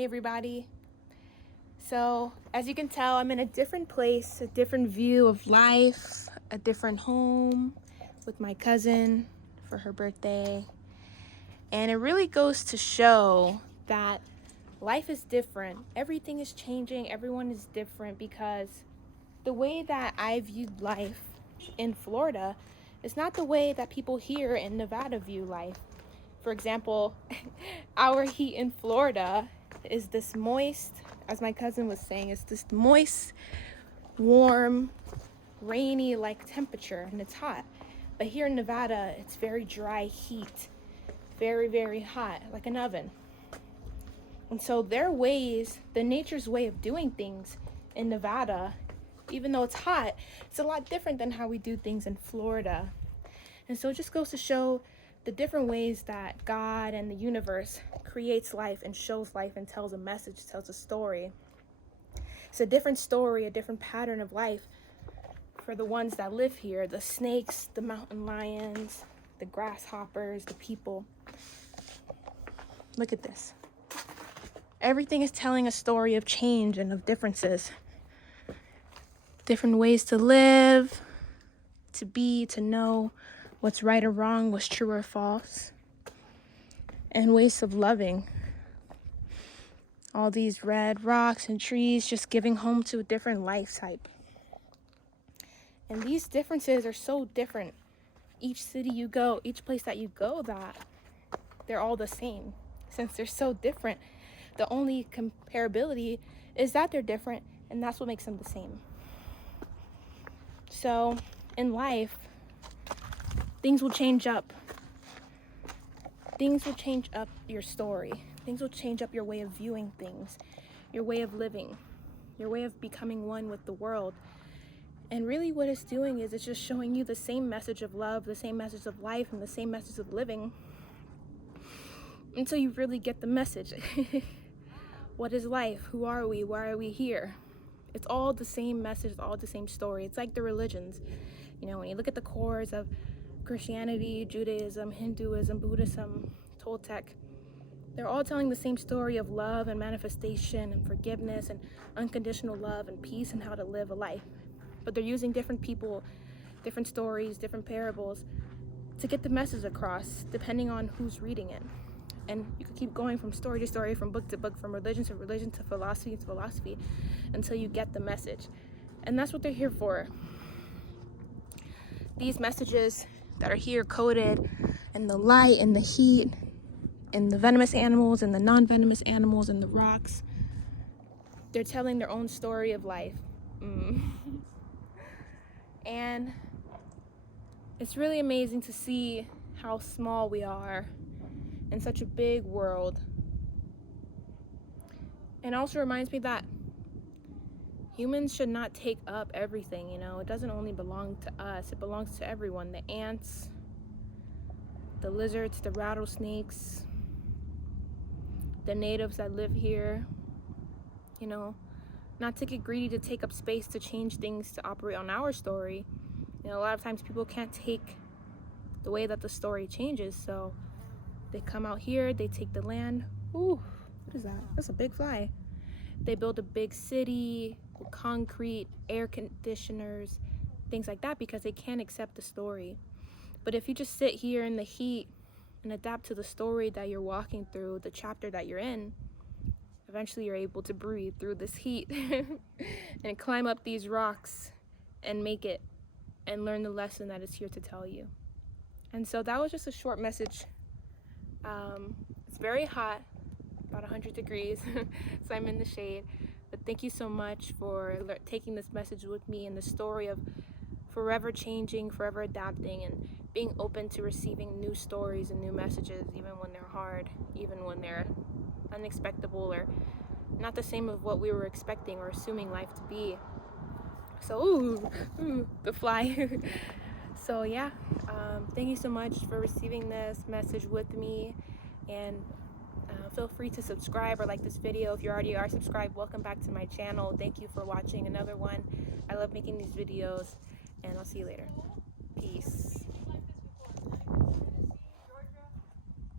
Hey everybody. So as you can tell, I'm in a different place, a different view of life, a different home with my cousin for her birthday. And it really goes to show that life is different. Everything is changing. Everyone is different because the way that I viewed life in Florida is not the way that people here in Nevada view life. For example, our heat in Florida is this moist, as my cousin was saying, it's this moist, warm, rainy like temperature, and it's hot. But here in Nevada, it's very dry heat, very, very hot, like an oven. And so their ways, the nature's way of doing things in Nevada, even though it's hot, it's a lot different than how we do things in Florida. And so it just goes to show the different ways that God and the universe creates life and shows life and tells a message, tells a story. It's a different story, a different pattern of life for the ones that live here, the snakes, the mountain lions, the grasshoppers, the people. Look at this. Everything is telling a story of change and of differences. Different ways to live, to be, to know what's right or wrong, what's true or false, and ways of loving. All these red rocks and trees just giving home to a different life type. And these differences are so different. Each city you go, each place that you go, that they're all the same. Since they're so different, the only comparability is that they're different, and that's what makes them the same. So in life, things will change up. Things will change up your story. Things will change up your way of viewing things, your way of living, your way of becoming one with the world. And really what it's doing is it's just showing you the same message of love, the same message of life, and the same message of living until you really get the message. What is life? Who are we? Why are we here? It's all the same message, all the same story. It's like the religions. You know, when you look at the cores of Christianity, Judaism, Hinduism, Buddhism, Toltec, they're all telling the same story of love and manifestation and forgiveness and unconditional love and peace and how to live a life. But they're using different people, different stories, different parables to get the message across, depending on who's reading it. And you could keep going from story to story, from book to book, from religion to religion, to philosophy to philosophy, until you get the message. And that's what they're here for. These messages that are here coded in the light and the heat, in the venomous animals and the non-venomous animals and the rocks, they're telling their own story of life. And it's really amazing to see how small we are in such a big world. And also reminds me that humans should not take up everything, you know. It doesn't only belong to us, it belongs to everyone. The ants, the lizards, the rattlesnakes, the natives that live here, you know. Not to get greedy, to take up space, to change things, to operate on our story. You know, a lot of times people can't take the way that the story changes, so they come out here, they take the land. Ooh, what is that? That's a big fly. They build a big city with concrete, air conditioners, things like that, because they can't accept the story. But if you just sit here in the heat and adapt to the story that you're walking through, the chapter that you're in, eventually you're able to breathe through this heat and climb up these rocks and make it and learn the lesson that is here to tell you. And so that was just a short message. It's very hot, about 100 degrees, so I'm in the shade. But thank you so much for taking this message with me and the story of forever changing, forever adapting, and being open to receiving new stories and new messages, even when they're hard, even when they're unexpected or not the same of what we were expecting or assuming life to be. So, the fly. So yeah, thank you so much for receiving this message with me, and feel free to subscribe or like this video. If you already are subscribed, welcome back to my channel. Thank you for watching another one. I love making these videos, and I'll see you later. Peace.